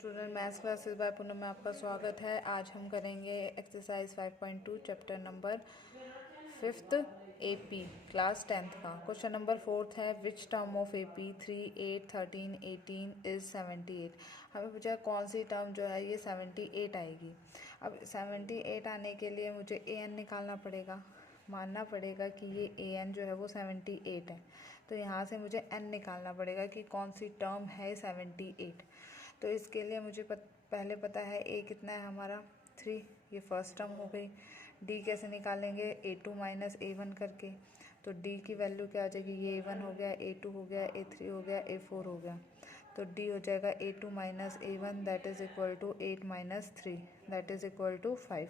Student, maths classes bye Poonam में आपका स्वागत है। आज हम करेंगे exercise 5.2 chapter number 5th AP class 10th का। क्वेश्चन नंबर 4 है, विच टर्म ऑफ AP 3, 8, 13, 18 इज 78। हमें पूछा कौन सी टर्म जो है ये 78 आएगी। अब 78 आने के लिए मुझे an निकालना पड़ेगा, मानना पड़ेगा कि ये an जो है वो 78 है। तो यहाँ से मुझे n निकालना पड़ेगा कि कौन सी टर्म है 78। तो इसके लिए मुझे पहले पता है a कितना है हमारा 3, ये फर्स्ट टर्म हो गई। d कैसे निकालेंगे, a2 माइनस a1 करके। तो d की वैल्यू क्या आ जाएगी, ये a1 हो गया, a2 हो गया, a3 हो गया, a4 हो गया। तो d हो जाएगा a2 minus a1 that is equal to 8 minus 3 that is equal to 5।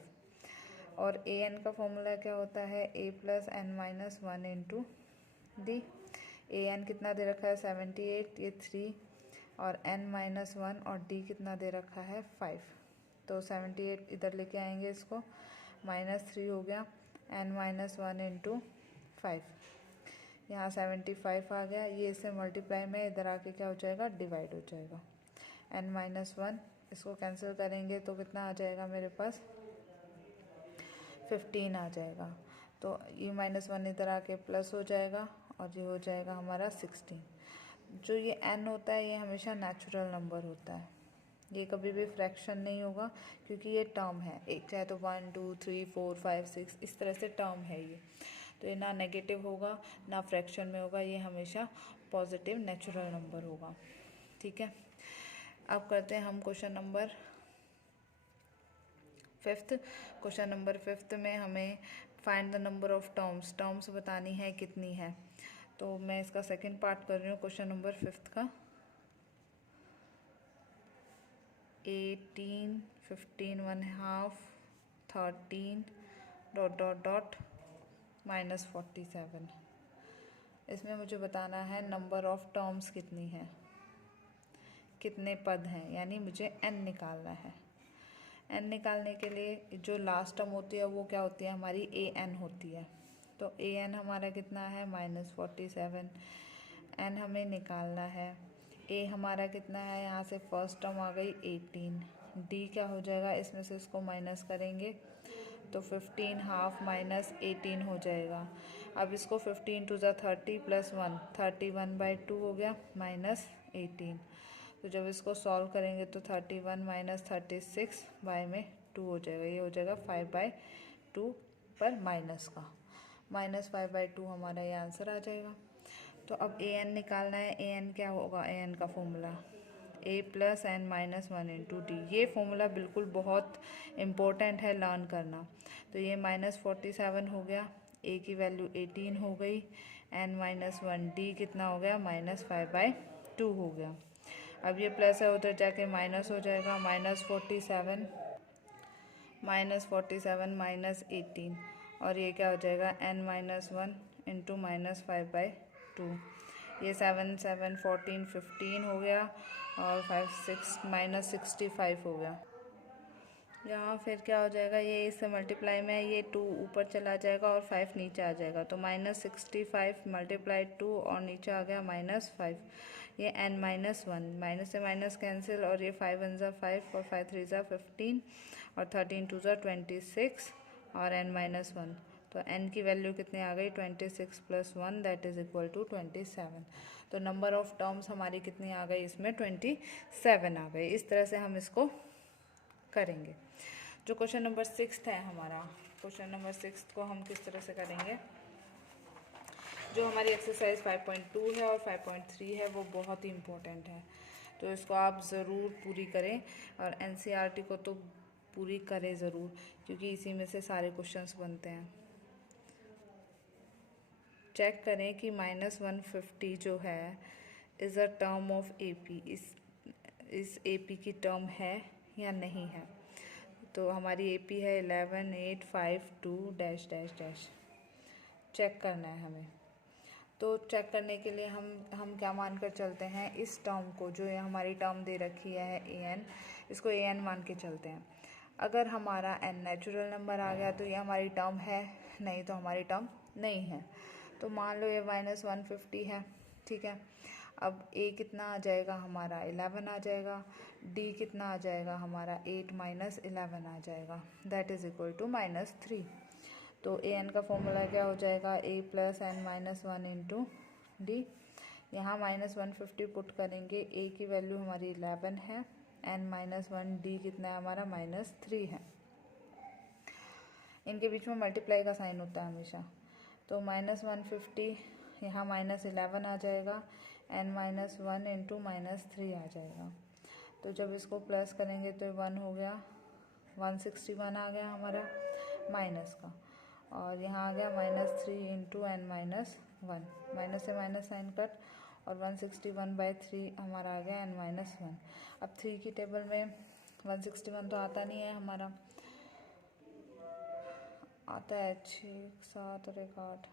और an का फॉर्मूला क्या होता है, a plus n minus 1 into D. an कितना दे रखा है 78, ये 3 और n माइनस 1 और d कितना दे रखा है 5। तो 78 इधर लेके आएंगे, इसको माइनस 3 हो गया, n माइनस 1 इंटू 5। यहाँ 75 आ गया, ये इससे मल्टीप्लाई में इधर आके क्या हो जाएगा, डिवाइड हो जाएगा। n माइनस 1 इसको कैंसिल करेंगे तो कितना आ जाएगा मेरे पास 15 आ जाएगा। तो ये माइनस 1 इधर आके प्लस हो जाएगा और ये हो जाएगा हमारा 16। जो ये n होता है ये हमेशा नेचुरल नंबर होता है, ये कभी भी फ्रैक्शन नहीं होगा क्योंकि ये टर्म है। एक चाहे तो 1 2 3 4 5 6 इस तरह से टर्म है ये, तो ये ना नेगेटिव होगा ना फ्रैक्शन में होगा, ये हमेशा पॉजिटिव नेचुरल नंबर होगा। ठीक है, अब करते हैं हम question number 5th। Question number 5th में हमें find the number of terms बतानी है कितनी है। तो मैं इसका सेकंड पार्ट कर रही हूँ क्वेश्चन नंबर 5th का। 18, 15 1/2, 13 डॉट डॉट डॉट माइनस 47। इसमें मुझे बताना है नंबर ऑफ टर्म्स कितनी है, कितने पद हैं, यानी मुझे n निकालना है। n निकालने के लिए जो लास्ट टर्म होती है वो क्या होती है, हमारी an होती है। तो an हमारा कितना है -47, n हमें निकालना है। a हमारा कितना है, यहाँ से फर्स्ट टर्म आ गई 18। d क्या हो जाएगा, इसमें से इसको माइनस करेंगे तो 15 हाफ माइनस 18 हो जाएगा। अब इसको 15 टू ज़ा 30 प्लस 1 31/2 हो गया माइनस 18। तो जब इसको सॉल्व करेंगे तो 31 माइनस 36 बाय में 2 हो जाएगा, ये हो जाएगा 5/2 पर माइनस का -5/2 हमारा ये आंसर आ जाएगा। तो अब an निकालना है। an क्या होगा, an का formula a plus n minus 1 into D. ये फॉर्मूला बिल्कुल बहुत इम्पोर्टेंट है लर्न करना। तो ये -47 हो गया, a की वैल्यू 18 हो गई, n माइनस 1 d कितना हो गया -5/2 हो गया। अब ये प्लस है उधर जाके माइनस हो जाएगा, -47 माइनस 18 और ये क्या हो जाएगा n माइनस 1 इंटू -5/2। ये 7 7 14 15 हो गया और 5 6 -65 हो गया। यहाँ फिर क्या हो जाएगा, ये इससे मल्टीप्लाई में ये 2 ऊपर चला जाएगा और 5 नीचे आ जाएगा। तो -65 मल्टीप्लाई 2 और नीचे आ गया -5। ये n माइनस 1, माइनस से माइनस कैंसिल और ये 5 1 ज़ा 5 और 5 3 ज़ा 15 और 13 2 ज़ा 26 और n माइनस 1। तो n की वैल्यू कितनी आ गई 26 plus 1 that is equal to 27। तो नंबर ऑफ टर्म्स हमारी कितनी आ गई, इसमें 27 आ गई। इस तरह से हम इसको करेंगे। जो क्वेश्चन नंबर 6 है हमारा, क्वेश्चन नंबर 6 को हम किस तरह से करेंगे, जो हमारी एक्सरसाइज 5.2 है और 5.3 है वो बहुत ही इम्पोर्टेंट है। तो इसको आप ज़रूर पूरी करें और NCERT को तो पूरी करें ज़रूर, क्योंकि इसी में से सारे क्वेश्चंस बनते हैं। चेक करें कि -150 जो है is a term of AP, इस AP की टर्म है या नहीं है। तो हमारी AP है 11 8 5 2 डैश डैश डैश। चेक करना है हमें। तो चेक करने के लिए हम क्या मानकर चलते हैं, इस टर्म को, जो ये हमारी टर्म दे रखी है an, इसको an मान के चलते हैं। अगर हमारा n नेचुरल नंबर आ गया तो ये हमारी टर्म है, नहीं तो हमारी टर्म नहीं है। तो मान लो ये -150 है, ठीक है। अब a कितना आ जाएगा हमारा 11 आ जाएगा, d कितना आ जाएगा हमारा 8 माइनस 11 आ जाएगा, दैट इज़ इक्वल टू -3। तो ए एन का फॉर्मूला क्या हो जाएगा, a plus n minus 1 into D. यहाँ -150 पुट करेंगे, a की वैल्यू हमारी 11 है, n माइनस 1, डी कितना है हमारा -3 है। इनके बीच में मल्टीप्लाई का साइन होता है हमेशा। तो -150 यहाँ -11 आ जाएगा, n माइनस 1 इंटू -3 आ जाएगा। तो जब इसको प्लस करेंगे तो 1 हो गया, 161 आ गया हमारा माइनस का, और यहाँ आ गया -3 इंटू n माइनस 1, माइनस से माइनस साइन कट, और 161/3 हमारा आ गया n माइनस 1। अब 3 की टेबल में 161 तो आता नहीं है हमारा, आता है 6, 7 और 1 8,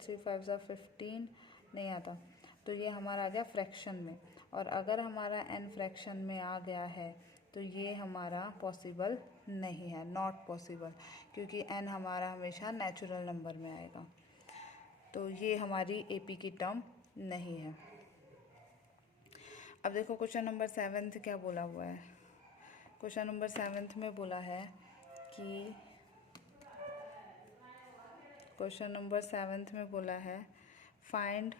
3 5 15 नहीं आता। तो ये हमारा आ गया फ्रैक्शन में, और अगर हमारा n फ्रैक्शन में आ गया है तो ये हमारा पॉसिबल नहीं है, नॉट पॉसिबल, क्योंकि n हमारा हमेशा नेचुरल नंबर में आएगा। तो ये हमारी AP की टर्म नहीं है। अब देखो क्वेश्चन नंबर 7 क्या बोला हुआ है। क्वेश्चन नंबर 7 में बोला है कि क्वेश्चन नंबर 7 में बोला है find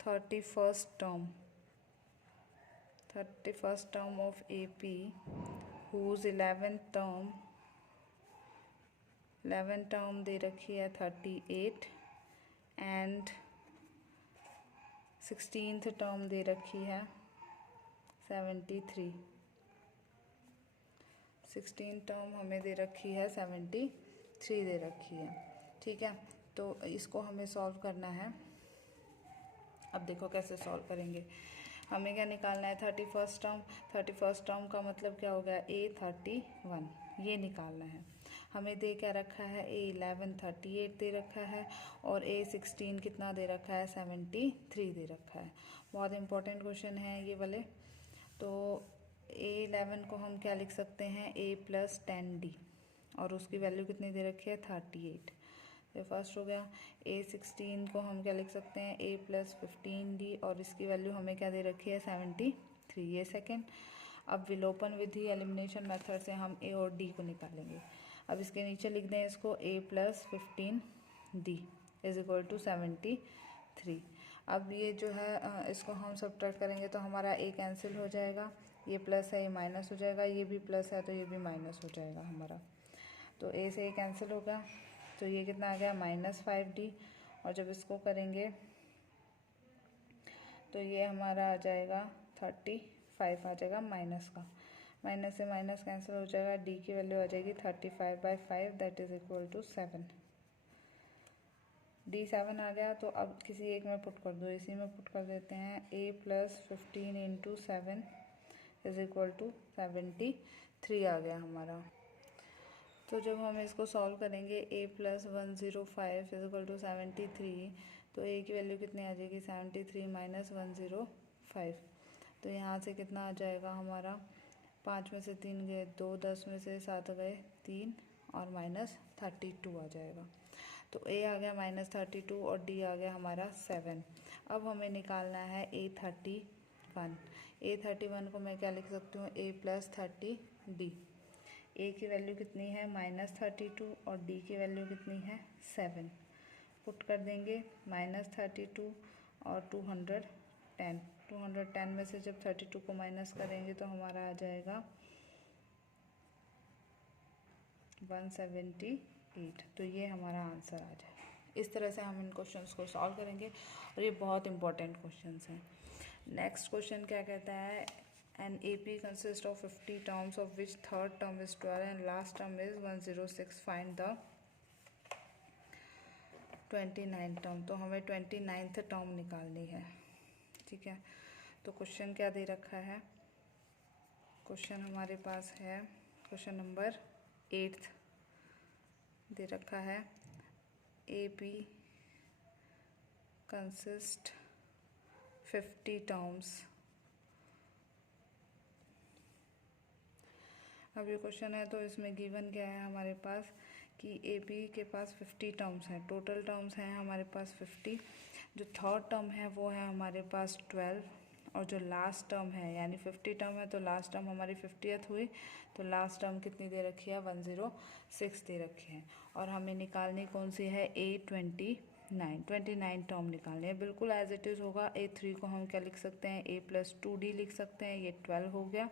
31st term of AP whose 11th term दे रखी है 38 एंड 16th term दे रखी है 73। 16th term हमें दे रखी है 73 दे रखी है, ठीक है। तो इसको हमें सॉल्व करना है। अब देखो कैसे सॉल्व करेंगे। हमें क्या निकालना है, 31st टर्म। 31st टर्म का मतलब क्या हो गया, A31, ये निकालना है। हमें दे क्या रखा है, A11 38 दे रखा है, और A16 कितना दे रखा है, 73 दे रखा है। बहुत इंपॉर्टेंट क्वेश्चन है ये वाले। तो A11 को हम क्या लिख सकते हैं, A प्लस 10D, और उसकी वैल्यू कितनी दे रखी है, 38। ये फर्स्ट हो गया। A16 को हम क्या लिख सकते हैं, A प्लस 15D, और इसकी वैल्यू हमें क्या दे रखी है, 73, ये सेकेंड। अब विलोपन विधि एलिमिनेशन मेथड से हम A और D को निकालेंगे। अब इसके नीचे लिख दें इसको, A plus 15D is equal to 73। अब ये जो है इसको हम सब्ट्रैक्ट करेंगे तो हमारा A कैंसिल हो जाएगा, ये प्लस है ये माइनस हो जाएगा, ये भी प्लस है तो ये भी माइनस हो जाएगा हमारा। तो A से A कैंसिल होगा, तो ये कितना आ गया, -5D, और जब इसको करेंगे तो ये हमारा आ जाएगा 35 आ जाएगा माइनस का, माइनस से माइनस कैंसिल हो जाएगा, D की वैल्यू आ जाएगी 35/5, that is equal to 7। D 7 आ गया, तो अब किसी एक में पुट कर दो, इसी में पुट कर देते हैं। A plus 15 into 7 is equal to 73 आ गया हमारा। तो जब हम इसको सॉल्व करेंगे, A plus 105 is equal to 73, तो A की वैल्यू कितनी आ जाएगी, 73 माइनस 105। तो यहाँ से कितना आ जाएगा हमारा, 5 में से 3 गए 2, 10 में से 7 गए 3, और -32 आ जाएगा। तो A आ गया -32 और D आ गया हमारा 7। अब हमें निकालना है A31। A31 को मैं क्या लिख सकती हूँ, A प्लस 30D। A की वैल्यू कितनी है, -32, और D की वैल्यू कितनी है, 7। पुट कर देंगे, -32 और 210। 210 में से जब 32 को माइनस करेंगे तो हमारा आ जाएगा 178। तो ये हमारा आंसर आ जाएगा। इस तरह से हम इन क्वेश्चंस को सॉल्व करेंगे, और ये बहुत इंपॉर्टेंट क्वेश्चंस हैं। नेक्स्ट क्वेश्चन क्या कहता है, an AP consists of 50 terms of which third term is 12 and last term is 106, find the 29th term। तो हमें 29th टर्म निकालनी है, ठीक है। तो क्वेश्चन क्या दे रखा है, क्वेश्चन हमारे पास है क्वेश्चन नंबर 8 दे रखा है, AP कंसिस्ट 50 टर्म्स। अब ये क्वेश्चन है तो इसमें गिवन क्या है हमारे पास कि AP के पास 50 टर्म्स हैं, टोटल टर्म्स हैं हमारे पास 50। जो थर्ड टर्म है वो है हमारे पास 12, और जो लास्ट टर्म है यानी 50 टर्म है तो लास्ट टर्म हमारी 50th हुई, तो लास्ट टर्म कितनी दे रखी है 106 दे रखी है। और हमें निकालनी कौन सी है A29 टर्म निकालनी है, बिल्कुल एज इट इज़ होगा। A3 को हम क्या लिख सकते हैं A+2D लिख सकते हैं, ये 12 हो गया।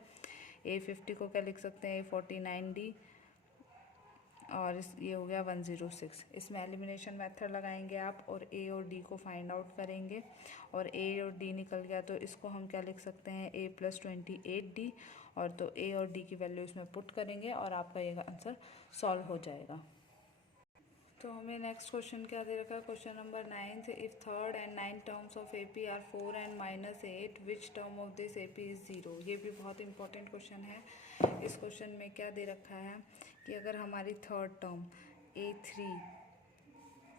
A50 को क्या लिख सकते हैं A49D, और ये हो गया 106। इसमें एलिमिनेशन मेथड लगाएंगे आप और A और D को फाइंड आउट करेंगे, और A और D निकल गया तो इसको हम क्या लिख सकते हैं A+28D, और तो A और D की वैल्यू इसमें पुट करेंगे और आपका ये आंसर सॉल्व हो जाएगा। तो हमें नेक्स्ट क्वेश्चन क्या दे रखा है, क्वेश्चन नंबर 9 से, if third and 9 terms of AP are 4 and -8 which term of this AP is 0। ये भी बहुत इंपॉर्टेंट क्वेश्चन है। इस क्वेश्चन में क्या दे रखा है कि अगर हमारी थर्ड टर्म A3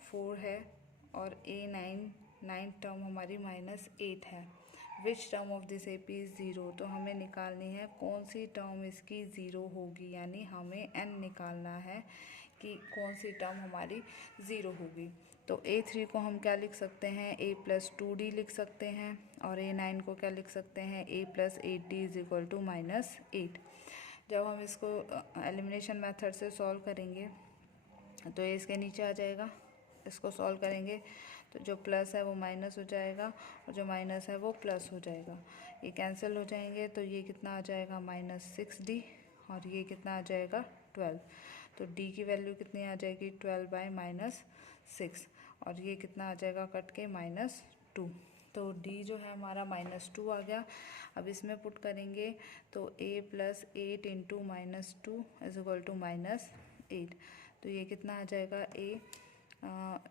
4 है और A9 टर्म हमारी -8 है, विच term of this AP is 0, तो हमें निकालनी है कौन सी टर्म इसकी 0 होगी, यानी हमें n निकालना है कि कौन सी टर्म हमारी 0 होगी। तो A3 को हम क्या लिख सकते हैं A+2D लिख सकते हैं, और A9 को क्या लिख सकते हैं A+8D इज इक्वल टू -8। जब हम इसको एलिमिनेशन मेथड से सॉल्व करेंगे तो ये इसके नीचे आ जाएगा, इसको सॉल्व करेंगे तो जो प्लस है वो माइनस हो जाएगा और जो माइनस है वो प्लस हो जाएगा, ये कैंसिल हो जाएंगे। तो ये कितना आ जाएगा -6D, और ये कितना आ जाएगा 12। तो D की वैल्यू कितनी आ जाएगी 12/-6, और ये कितना आ जाएगा कट के -2। तो D जो है हमारा -2 आ गया। अब इसमें पुट करेंगे तो A+8 into -2 is equal to -8। तो ये कितना आ जाएगा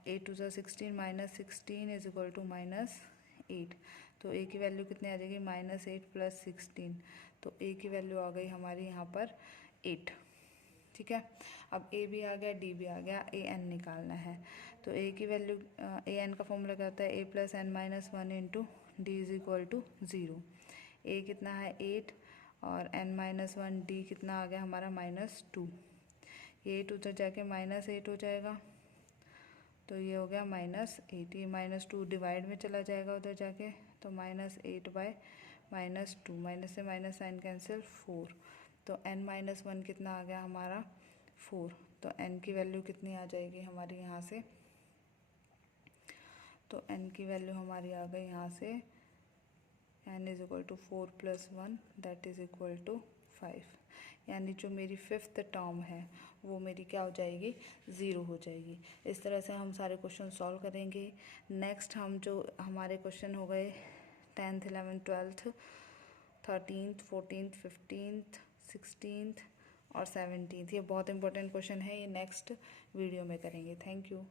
A 2 16 -16 इज इक्वल टू -8। तो A की वैल्यू कितनी आ जाएगी -8 + 16, तो A की वैल्यू आ गई हमारी यहाँ पर 8। ठीक है, अब A भी आ गया D भी आ गया, AN निकालना है। तो A की वैल्यू AN का फॉर्मूला क्या होता है A+n-1 into D is equal to 0। A कितना है 8 और n-1 D कितना आ गया हमारा -2। ये 8 उधर जाके -8 हो जाएगा, तो ये हो गया -8। ये -2 डिवाइड में चला जाएगा उधर जाके, तो -8/-2, माइनस से माइनस साइन कैंसिल 4। तो n-1 कितना आ गया हमारा 4। तो n की वैल्यू कितनी आ जाएगी हमारी यहाँ से, तो n की वैल्यू हमारी आ गई यहाँ से n is equal to 4 + 1 that is equal to 5, यानी जो मेरी 5th टर्म है वो मेरी क्या हो जाएगी 0 हो जाएगी। इस तरह से हम सारे क्वेश्चन सॉल्व करेंगे। नेक्स्ट हम जो हमारे क्वेश्चन हो गए 10th 11th 12th 13th 14th 15th 16th और 17th, ये बहुत इंपॉर्टेंट क्वेश्चन है, ये नेक्स्ट वीडियो में करेंगे। Thank you.